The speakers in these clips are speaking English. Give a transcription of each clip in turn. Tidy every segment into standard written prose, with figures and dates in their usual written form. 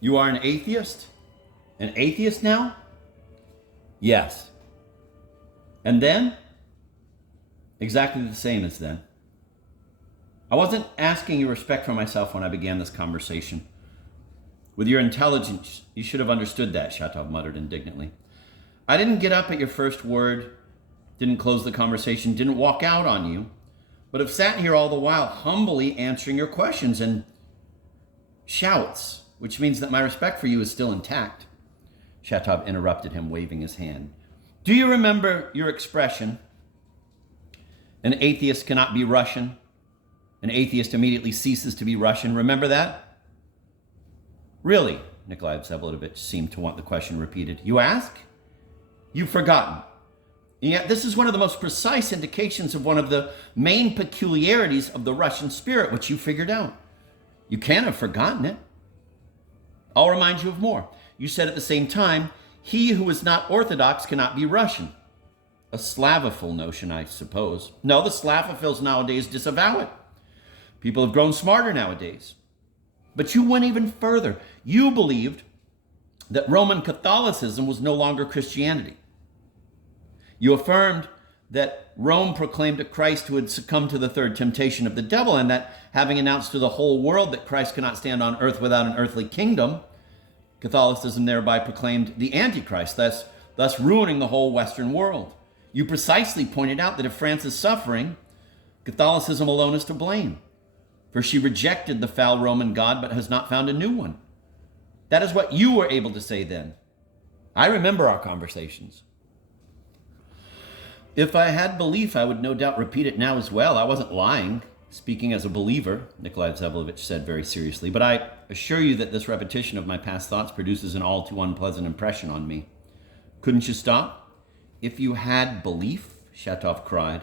You are an atheist? An atheist now? Yes. And then? Exactly the same as then. I wasn't asking your respect for myself when I began this conversation. With your intelligence, you should have understood that, Shatov muttered indignantly. I didn't get up at your first word, didn't close the conversation, didn't walk out on you, but have sat here all the while humbly answering your questions and shouts, which means that my respect for you is still intact. Shatov interrupted him, waving his hand. Do you remember your expression, an atheist cannot be Russian? An atheist immediately ceases to be Russian. Remember that? Really? Nikolai Vsevolitovich seemed to want the question repeated. You ask? You've forgotten. And yet this is one of the most precise indications of one of the main peculiarities of the Russian spirit, which you figured out. You can't have forgotten it. I'll remind you of more. You said at the same time, he who is not Orthodox cannot be Russian. A Slavophil notion, I suppose. No, the Slavophils nowadays disavow it. People have grown smarter nowadays. But you went even further. You believed that Roman Catholicism was no longer Christianity. You affirmed that Rome proclaimed a Christ who had succumbed to the third temptation of the devil, and that having announced to the whole world that Christ cannot stand on earth without an earthly kingdom, Catholicism thereby proclaimed the Antichrist, thus ruining the whole Western world. You precisely pointed out that if France is suffering, Catholicism alone is to blame, for she rejected the foul Roman God but has not found a new one. That is what you were able to say then. I remember our conversations. If I had belief, I would no doubt repeat it now as well. I wasn't lying, speaking as a believer, Nikolai Vsevolitovich said very seriously, but I assure you that this repetition of my past thoughts produces an all too unpleasant impression on me. Couldn't you stop? If you had belief, Shatov cried,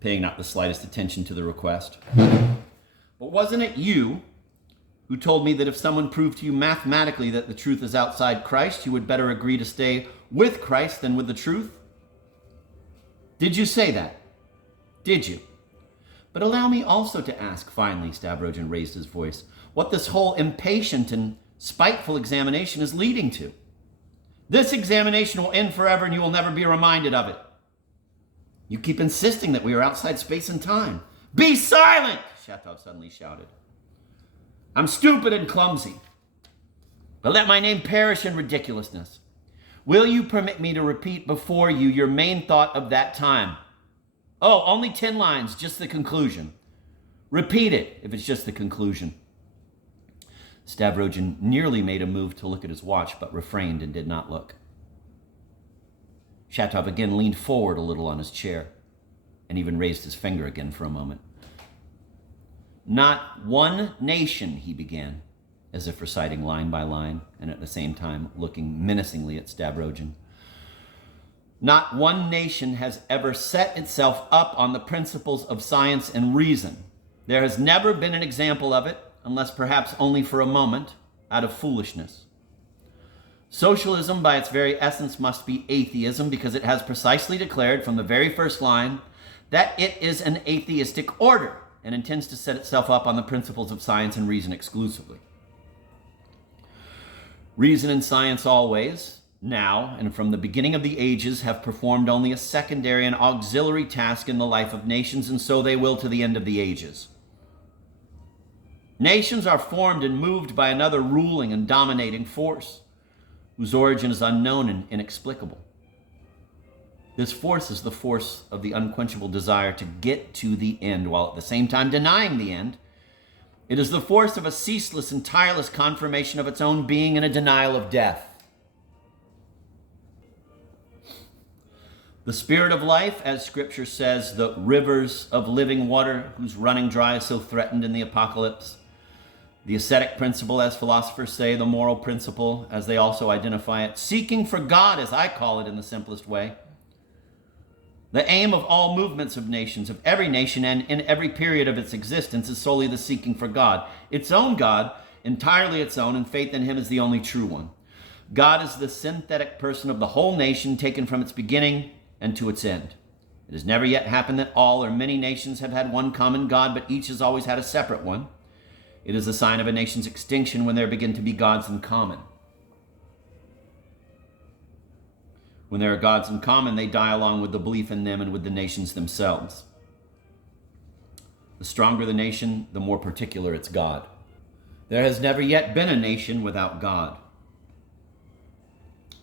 paying not the slightest attention to the request. But wasn't it you who told me that if someone proved to you mathematically that the truth is outside Christ, you would better agree to stay with Christ than with the truth? Did you say that? Did you? But allow me also to ask, finally, Stavrogin raised his voice, what this whole impatient and spiteful examination is leading to. This examination will end forever and you will never be reminded of it. You keep insisting that we are outside space and time. Be silent, Shatov suddenly shouted. I'm stupid and clumsy, but let my name perish in ridiculousness. Will you permit me to repeat before you your main thought of that time? Oh, only 10 lines, just the conclusion. Repeat it if it's just the conclusion. Stavrogin nearly made a move to look at his watch, but refrained and did not look. Shatov again leaned forward a little on his chair, and even raised his finger again for a moment. Not one nation, he began, as if reciting line by line, and at the same time looking menacingly at Stavrogin. Not one nation has ever set itself up on the principles of science and reason. There has never been an example of it, unless perhaps only for a moment, out of foolishness. Socialism, by its very essence, must be atheism, because it has precisely declared from the very first line that it is an atheistic order and intends to set itself up on the principles of science and reason exclusively. Reason and science always, now and from the beginning of the ages, have performed only a secondary and auxiliary task in the life of nations, and so they will to the end of the ages. Nations are formed and moved by another ruling and dominating force, whose origin is unknown and inexplicable. This force is the force of the unquenchable desire to get to the end, while at the same time denying the end. It is the force of a ceaseless and tireless confirmation of its own being and a denial of death. The spirit of life, as Scripture says, the rivers of living water whose running dry is so threatened in the apocalypse. The ascetic principle, as philosophers say, the moral principle, as they also identify it. Seeking for God, as I call it in the simplest way. The aim of all movements of nations, of every nation and in every period of its existence, is solely the seeking for God. Its own God, entirely its own, and faith in him is the only true one. God is the synthetic person of the whole nation, taken from its beginning and to its end. It has never yet happened that all or many nations have had one common God, but each has always had a separate one. It is a sign of a nation's extinction when there begin to be gods in common. When there are gods in common, they die along with the belief in them and with the nations themselves. The stronger the nation, the more particular its God. There has never yet been a nation without God.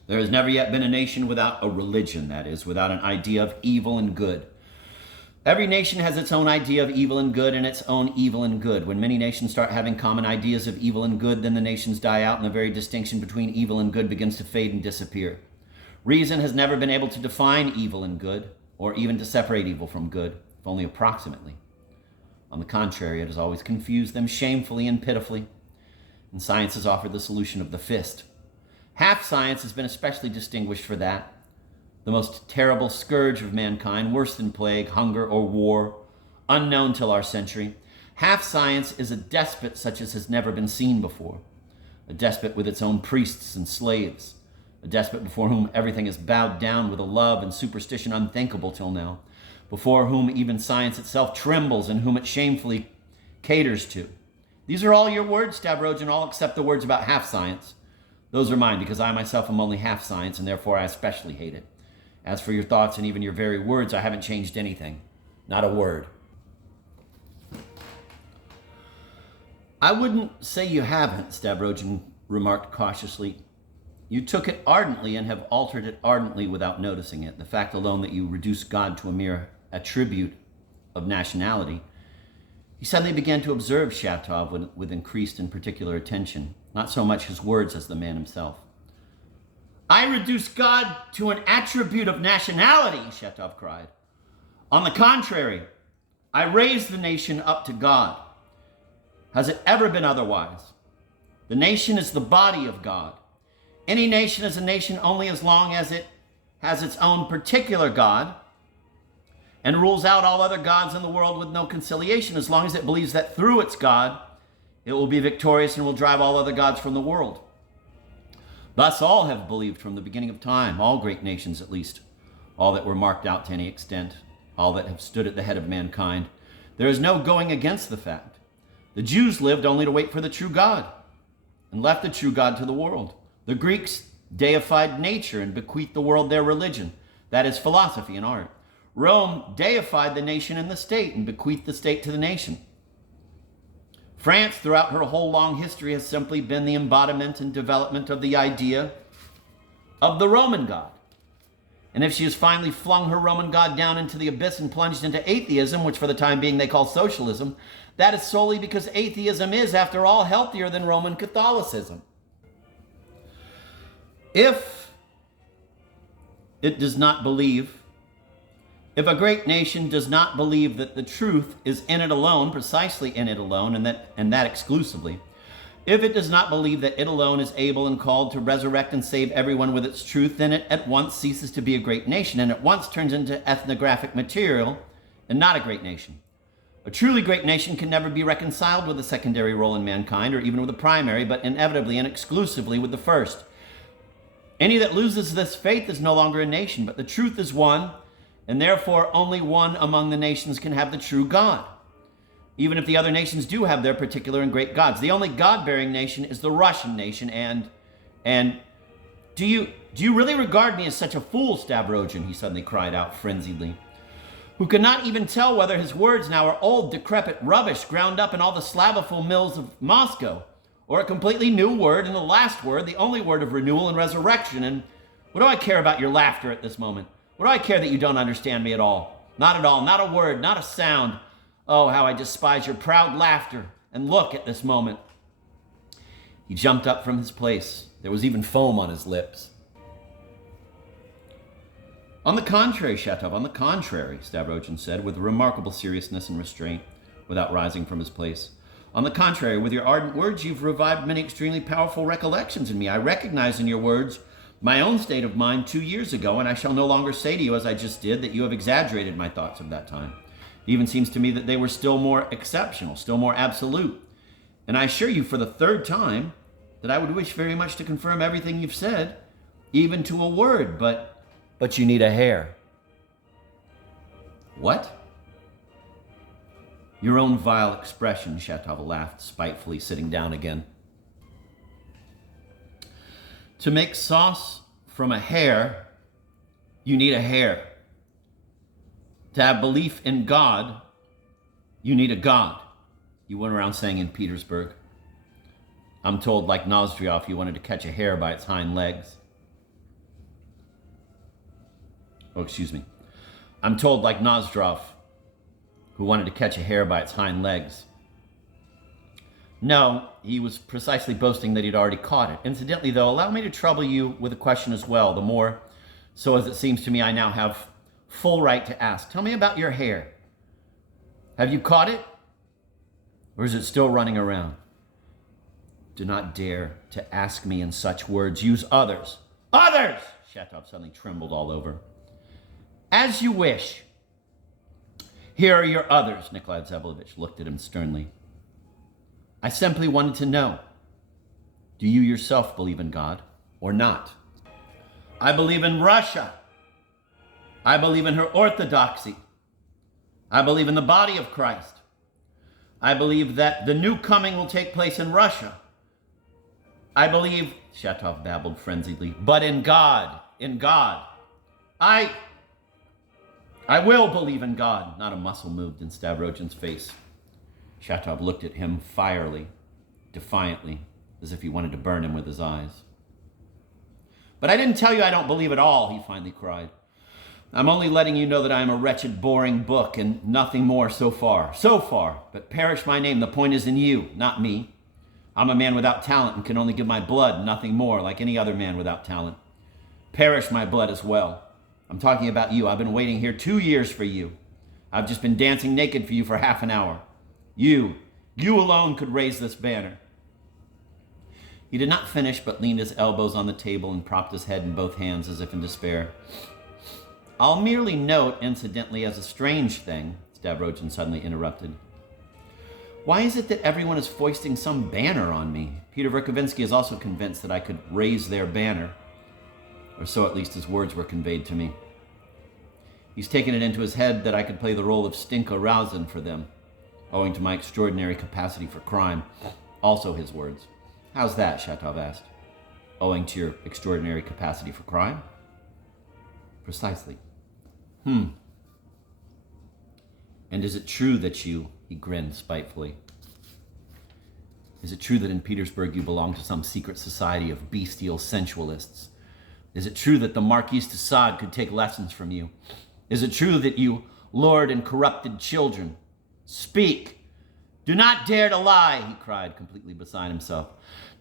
There has never yet been a nation without a religion, that is, without an idea of evil and good. Every nation has its own idea of evil and good and its own evil and good. When many nations start having common ideas of evil and good, then the nations die out and the very distinction between evil and good begins to fade and disappear. Reason has never been able to define evil and good, or even to separate evil from good, if only approximately. On the contrary, it has always confused them shamefully and pitifully, and science has offered the solution of the fist. Half science has been especially distinguished for that, the most terrible scourge of mankind, worse than plague, hunger, or war, unknown till our century. Half science is a despot such as has never been seen before, a despot with its own priests and slaves, a despot before whom everything is bowed down with a love and superstition unthinkable till now, before whom even science itself trembles and whom it shamefully caters to. These are all your words, Stavrogen, all except the words about half science. Those are mine, because I myself am only half science, and therefore I especially hate it. As for your thoughts and even your very words, I haven't changed anything. Not a word. I wouldn't say you haven't, Stavrogen remarked cautiously. You took it ardently and have altered it ardently without noticing it. The fact alone that you reduce God to a mere attribute of nationality. He suddenly began to observe Shatov with increased and particular attention, not so much his words as the man himself. I reduce God to an attribute of nationality, Shatov cried. On the contrary, I raise the nation up to God. Has it ever been otherwise? The nation is the body of God. Any nation is a nation only as long as it has its own particular God and rules out all other gods in the world with no conciliation, as long as it believes that through its God, it will be victorious and will drive all other gods from the world. Thus all have believed from the beginning of time, all great nations at least, all that were marked out to any extent, all that have stood at the head of mankind. There is no going against the fact. The Jews lived only to wait for the true God and left the true God to the world. The Greeks deified nature and bequeathed the world their religion, that is philosophy and art. Rome deified the nation and the state and bequeathed the state to the nation. France, throughout her whole long history, has simply been the embodiment and development of the idea of the Roman God. And if she has finally flung her Roman God down into the abyss and plunged into atheism, which for the time being they call socialism, that is solely because atheism is, after all, healthier than Roman Catholicism. If it does not believe, if a great nation does not believe that the truth is in it alone, precisely in it alone, and that exclusively, if it does not believe that it alone is able and called to resurrect and save everyone with its truth, then it at once ceases to be a great nation and at once turns into ethnographic material and not a great nation. A truly great nation can never be reconciled with a secondary role in mankind or even with a primary, but inevitably and exclusively with the first. Any that loses this faith is no longer a nation, but the truth is one, and therefore only one among the nations can have the true God, even if the other nations do have their particular and great gods. The only God-bearing nation is the Russian nation, and do you really regard me as such a fool, Stavrogen, he suddenly cried out frenziedly, who cannot even tell whether his words now are old, decrepit rubbish ground up in all the Slavophil mills of Moscow, or a completely new word, and the last word, the only word of renewal and resurrection. And what do I care about your laughter at this moment? What do I care that you don't understand me at all? Not at all, not a word, not a sound. Oh, how I despise your proud laughter and look at this moment. He jumped up from his place. There was even foam on his lips. On the contrary, Shatov, on the contrary, Stavrogen said with remarkable seriousness and restraint, without rising from his place. On the contrary, with your ardent words, you've revived many extremely powerful recollections in me. I recognize in your words my own state of mind 2 years ago, and I shall no longer say to you, as I just did, that you have exaggerated my thoughts of that time. It even seems to me that they were still more exceptional, still more absolute. And I assure you for the third time that I would wish very much to confirm everything you've said, even to a word, but you need a hair. What? Your own vile expression, Shatov laughed spitefully, sitting down again. To make sauce from a hare, you need a hare. To have belief in God, you need a God. You went around saying in Petersburg. I'm told, like Nozdryov, you wanted to catch a hare by its hind legs. Oh, excuse me. I'm told, like Nozdryov, who wanted to catch a hare by its hind legs. No, he was precisely boasting that he'd already caught it. Incidentally, though, allow me to trouble you with a question as well, the more so as it seems to me I now have full right to ask. Tell me about your hare. Have you caught it? Or is it still running around? Do not dare to ask me in such words. Use others. Others! Shatov suddenly trembled all over. As you wish. Here are your others, Nikolai Zabelovich looked at him sternly. I simply wanted to know, do you yourself believe in God or not? I believe in Russia. I believe in her orthodoxy. I believe in the body of Christ. I believe that the new coming will take place in Russia. I believe, Shatov babbled frenziedly, but in God, in God. I will believe in God. Not a muscle moved in Stavrogin's face. Shatov looked at him fierily, defiantly, as if he wanted to burn him with his eyes. But I didn't tell you I don't believe at all, he finally cried. I'm only letting you know that I am a wretched, boring book and nothing more so far. So far, but perish my name, the point is in you, not me. I'm a man without talent and can only give my blood, nothing more, like any other man without talent. Perish my blood as well. I'm talking about you. I've been waiting here 2 years for you. I've just been dancing naked for you for half an hour. You alone could raise this banner. He did not finish, but leaned his elbows on the table and propped his head in both hands as if in despair. I'll merely note, incidentally, as a strange thing, Stavrogin suddenly interrupted. Why is it that everyone is foisting some banner on me? Peter Verkovensky is also convinced that I could raise their banner, or so at least his words were conveyed to me. He's taken it into his head that I could play the role of Stinka Razin for them, owing to my extraordinary capacity for crime. Also his words. How's that, Shatov asked. Owing to your extraordinary capacity for crime? Precisely. And is it true that you, he grinned spitefully, is it true that in Petersburg you belong to some secret society of bestial sensualists? Is it true that the Marquis de Sade could take lessons from you? Is it true that you lured and corrupted children? Speak! Do not dare to lie, he cried, completely beside himself.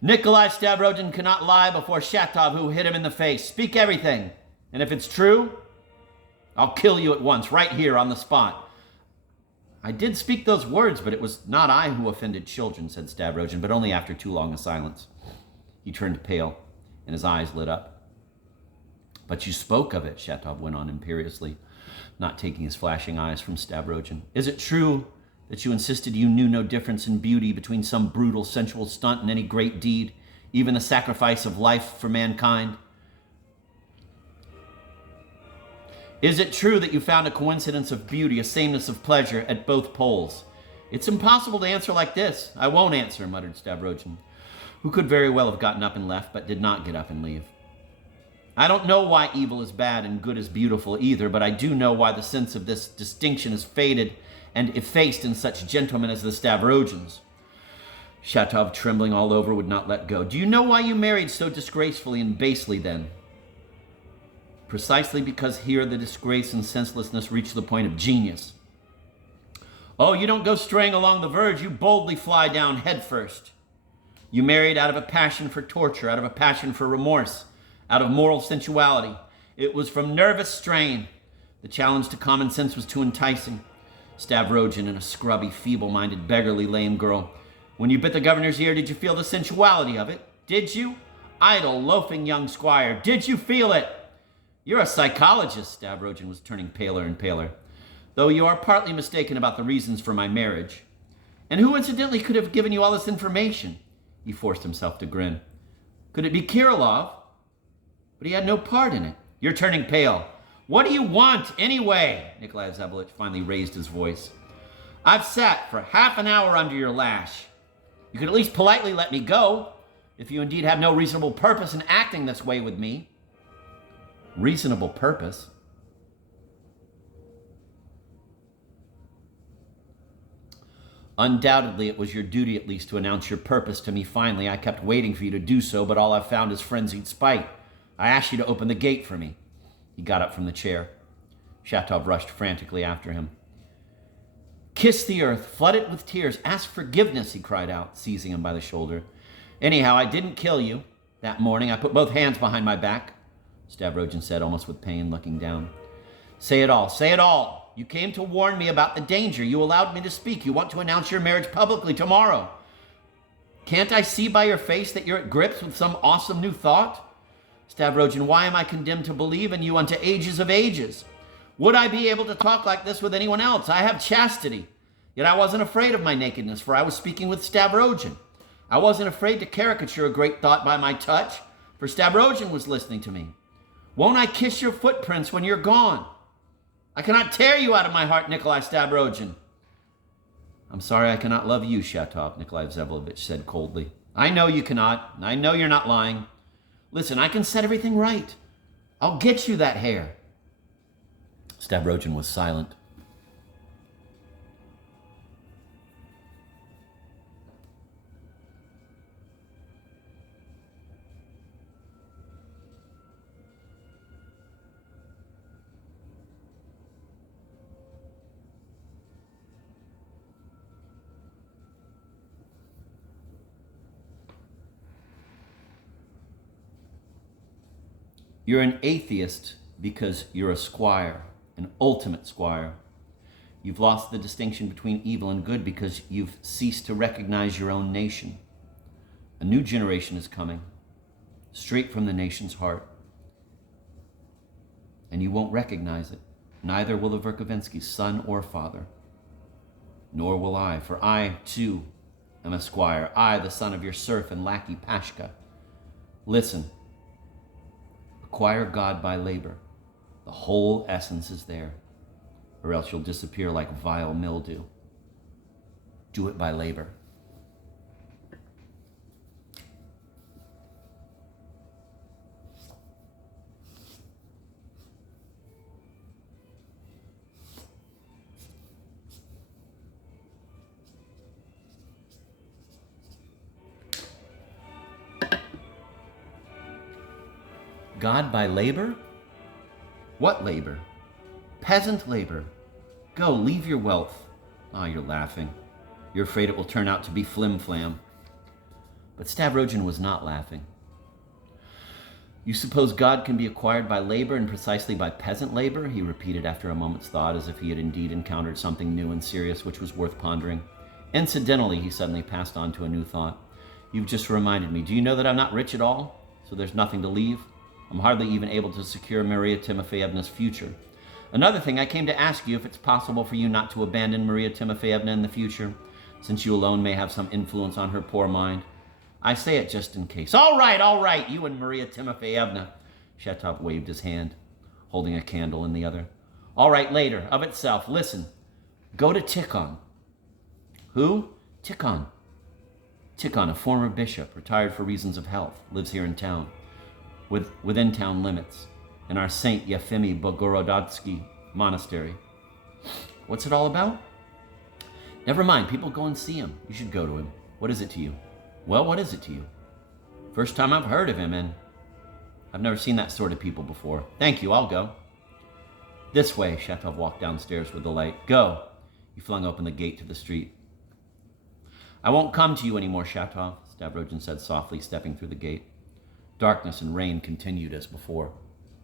Nikolai Stavrogin cannot lie before Shatov, who hit him in the face. Speak everything. And if it's true, I'll kill you at once, right here on the spot. I did speak those words, but it was not I who offended children, said Stavrogin, but only after too long a silence. He turned pale, and his eyes lit up. But you spoke of it, Shatov went on imperiously, not taking his flashing eyes from Stavrogin. Is it true that you insisted you knew no difference in beauty between some brutal, sensual stunt and any great deed, even the sacrifice of life for mankind? Is it true that you found a coincidence of beauty, a sameness of pleasure at both poles? It's impossible to answer like this. I won't answer, muttered Stavrogin, who could very well have gotten up and left, but did not get up and leave. I don't know why evil is bad and good is beautiful either, but I do know why the sense of this distinction is faded and effaced in such gentlemen as the Stavrogins. Shatov, trembling all over, would not let go. Do you know why you married so disgracefully and basely then? Precisely because here the disgrace and senselessness reach the point of genius. Oh, you don't go straying along the verge, you boldly fly down headfirst. You married out of a passion for torture, out of a passion for remorse, out of moral sensuality. It was from nervous strain. The challenge to common sense was too enticing. Stavrogin and a scrubby, feeble-minded, beggarly, lame girl. When you bit the governor's ear, did you feel the sensuality of it? Did you? Idle, loafing young squire, did you feel it? You're a psychologist, Stavrogin was turning paler and paler, though you are partly mistaken about the reasons for my marriage. And who, incidentally, could have given you all this information? He forced himself to grin. Could it be Kirillov? But he had no part in it. You're turning pale. What do you want, anyway? Nikolai Zabelovich finally raised his voice. I've sat for half an hour under your lash. You could at least politely let me go, if you indeed have no reasonable purpose in acting this way with me. Reasonable purpose? Undoubtedly, it was your duty at least to announce your purpose to me finally. I kept waiting for you to do so, but all I've found is frenzied spite. I asked you to open the gate for me. He got up from the chair. Shatov rushed frantically after him. Kiss the earth, flood it with tears, ask forgiveness, he cried out, seizing him by the shoulder. Anyhow, I didn't kill you. That morning, I put both hands behind my back, Stavrogin said, almost with pain, looking down. Say it all, say it all. You came to warn me about the danger. You allowed me to speak. You want to announce your marriage publicly tomorrow. Can't I see by your face that you're at grips with some awesome new thought? Stavrogin, why am I condemned to believe in you unto ages of ages? Would I be able to talk like this with anyone else? I have chastity. Yet I wasn't afraid of my nakedness, for I was speaking with Stavrogin. I wasn't afraid to caricature a great thought by my touch, for Stavrogin was listening to me. Won't I kiss your footprints when you're gone? I cannot tear you out of my heart, Nikolai Stavrogin. I'm sorry I cannot love you, Shatov, Nikolai Vsevolodovich said coldly. I know you cannot. I know you're not lying. Listen, I can set everything right. I'll get you that hair. Stavrogin was silent. You're an atheist because you're a squire, an ultimate squire. You've lost the distinction between evil and good because you've ceased to recognize your own nation. A new generation is coming, straight from the nation's heart. And you won't recognize it. Neither will the Verkhovenskys, son or father. Nor will I, for I, too, am a squire. I, the son of your serf and lackey Pashka. Listen. Acquire God by labor. The whole essence is there, or else you'll disappear like vile mildew. Do it by labor. God by labor? What labor? Peasant labor. Go, leave your wealth. Ah, you're laughing. You're afraid it will turn out to be flim-flam. But Stavrogin was not laughing. You suppose God can be acquired by labor and precisely by peasant labor? He repeated after a moment's thought, as if he had indeed encountered something new and serious which was worth pondering. Incidentally, he suddenly passed on to a new thought. You've just reminded me. Do you know that I'm not rich at all? So there's nothing to leave? I'm hardly even able to secure Maria Timofeyevna's future. Another thing, I came to ask you if it's possible for you not to abandon Maria Timofeyevna in the future, since you alone may have some influence on her poor mind. I say it just in case. All right, you and Maria Timofeyevna. Shatov waved his hand, holding a candle in the other. All right, later, of itself. Listen, go to Tikhon. Who? Tikhon. Tikhon, a former bishop, retired for reasons of health, lives here in town. Within town limits, in our Saint Yefimi Bogorodsky monastery. What's it all about? Never mind, people go and see him. You should go to him. What is it to you? Well, what is it to you? First time I've heard of him, and I've never seen that sort of people before. Thank you, I'll go. This way, Shatov walked downstairs with the light. Go. He flung open the gate to the street. I won't come to you anymore, Shatov, Stavrogin said softly, stepping through the gate. Darkness and rain continued as before.